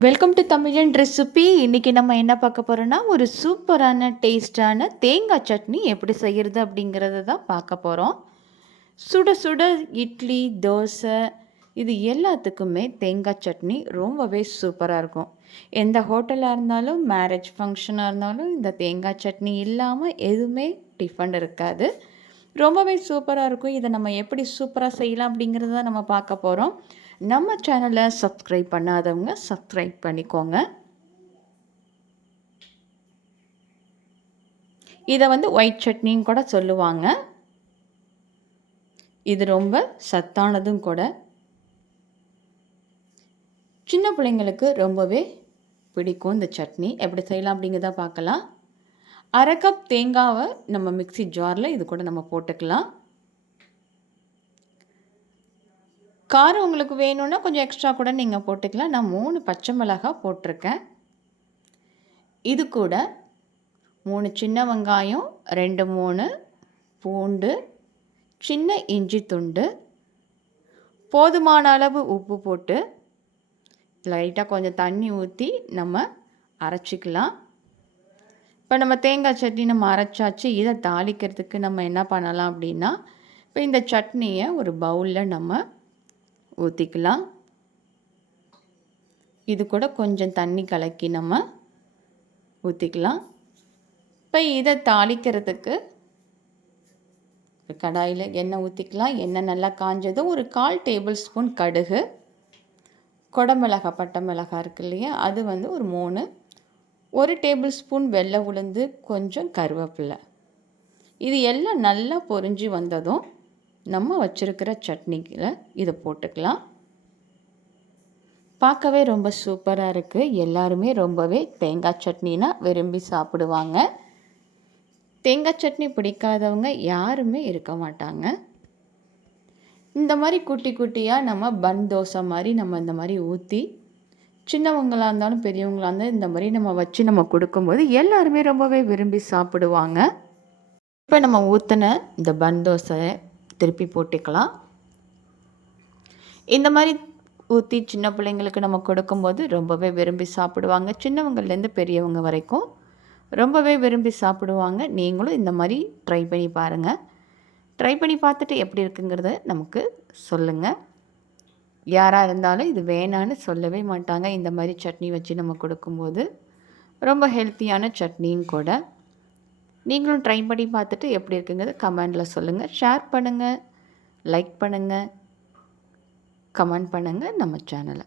Welcome to தமிழன் recipe இன்றைக்கி நம்ம என்ன பார்க்க போகிறோன்னா ஒரு சூப்பரான டேஸ்டான தேங்காய் சட்னி எப்படி செய்கிறது அப்படிங்கிறத தான் பார்க்க போகிறோம் சுட சுட இட்லி தோசை இது எல்லாத்துக்குமே தேங்காய் சட்னி ரொம்பவே சூப்பராக இருக்கும். எந்த ஹோட்டலாக இருந்தாலும் மேரேஜ் ஃபங்க்ஷனாக இருந்தாலும் இந்த தேங்காய் சட்னி இல்லாமல் எதுவுமே டிஃபன் இருக்காது. ரொம்பவே சூப்பராக இருக்கும். இதை நம்ம எப்படி சூப்பராக செய்யலாம் அப்படிங்கிறத நம்ம பார்க்க போகிறோம் நம்ம சேனலை சப்ஸ்கிரைப் பண்ணாதவங்க சப்ஸ்கிரைப் பண்ணிக்கோங்க. இதை வந்து ஒயிட் சட்னின்னு கூட சொல்லுவாங்க. இது ரொம்ப சத்தானதும் கூட. சின்ன பிள்ளைங்களுக்கு ரொம்பவே பிடிக்கும் இந்த சட்னி. எப்படி செய்யலாம் அப்படிங்கிறத பார்க்கலாம். அரை கப் தேங்காவை நம்ம மிக்சி ஜாரில் இது கூட நம்ம போட்டுக்கலாம். காரம் உங்களுக்கு வேணும்னா கொஞ்சம் எக்ஸ்ட்ரா கூட நீங்கள் போட்டுக்கலாம். நான் மூணு பச்சை மிளகா போட்டிருக்கேன். இது கூட மூணு சின்ன வெங்காயம் ரெண்டு மூணு பூண்டு சின்ன இஞ்சி துண்டு போதுமான அளவு உப்பு போட்டு லைட்டாக கொஞ்சம் தண்ணி ஊற்றி நம்ம அரைச்சிக்கலாம். இப்போ நம்ம தேங்காய் சட்னி நம்ம அரைச்சாச்சு. இதை தாளிக்கிறதுக்கு நம்ம என்ன பண்ணலாம் அப்படின்னா இப்போ இந்த சட்னியை ஒரு பவுலில் நம்ம ஊற்றிக்கலாம் இது கூட கொஞ்சம் தண்ணி கலக்கி நம்ம ஊற்றிக்கலாம் இப்போ இதை தாளிக்கிறதுக்கு கடாயில் எண்ணெய் ஊற்றிக்கலாம் எண்ணெய் நல்லா காஞ்சதும் ஒரு கால் டேபிள் ஸ்பூன் கடுகு கொடமிளகா பட்டை மிளகா இருக்கு இல்லையா? அது வந்து ஒரு மூணு ஒரு டேபிள் ஸ்பூன் வெள்ளை உளுந்து கொஞ்சம் கருவேப்பிலை. இது எல்லாம் நல்லா பொரிஞ்சு வந்ததும் நம்ம வச்சுருக்கிற சட்னிக்கில் இதை போட்டுக்கலாம். பார்க்கவே ரொம்ப சூப்பராக இருக்குது எல்லாருமே ரொம்பவே தேங்காய் சட்னினா விரும்பி சாப்பிடுவாங்க. தேங்காய் சட்னி பிடிக்காதவங்க யாருமே இருக்க மாட்டாங்க. இந்த மாதிரி குட்டி குட்டியாக நம்ம பன் தோசை மாதிரி நம்ம இந்த மாதிரி ஊற்றி சின்னவங்களாக இருந்தாலும் பெரியவங்களாக இருந்தாலும் இந்த மாதிரி நம்ம வச்சு நம்ம கொடுக்கும்போது எல்லாருமே ரொம்பவே விரும்பி சாப்பிடுவாங்க. இப்போ நம்ம ஊற்றின இந்த பன் தோசை திருப்பி போட்டுக்கலாம். இந்த மாதிரி ஊற்றி சின்ன பிள்ளைங்களுக்கு நம்ம கொடுக்கும்போது ரொம்பவே விரும்பி சாப்பிடுவாங்க. சின்னவங்கள்லேருந்து பெரியவங்க வரைக்கும் ரொம்பவே விரும்பி சாப்பிடுவாங்க. நீங்களும் இந்த மாதிரி ட்ரை பண்ணி பாருங்கள் ட்ரை பண்ணி பார்த்துட்டு எப்படி இருக்குங்கிறத நமக்கு சொல்லுங்கள் யாராக இருந்தாலும் இது வேணான்னு சொல்லவே மாட்டாங்க. இந்த மாதிரி சட்னி வச்சு நம்ம கொடுக்கும்போது ரொம்ப ஹெல்த்தியான சட்னியும் கூட. நீங்களும் ட்ரை பண்ணி பார்த்துட்டு எப்படி இருக்குங்கிறத கமெண்டில் சொல்லுங்கள் ஷேர் பண்ணுங்கள் லைக் பண்ணுங்கள் கமெண்ட் பண்ணுங்கள் நம்ம சேனலை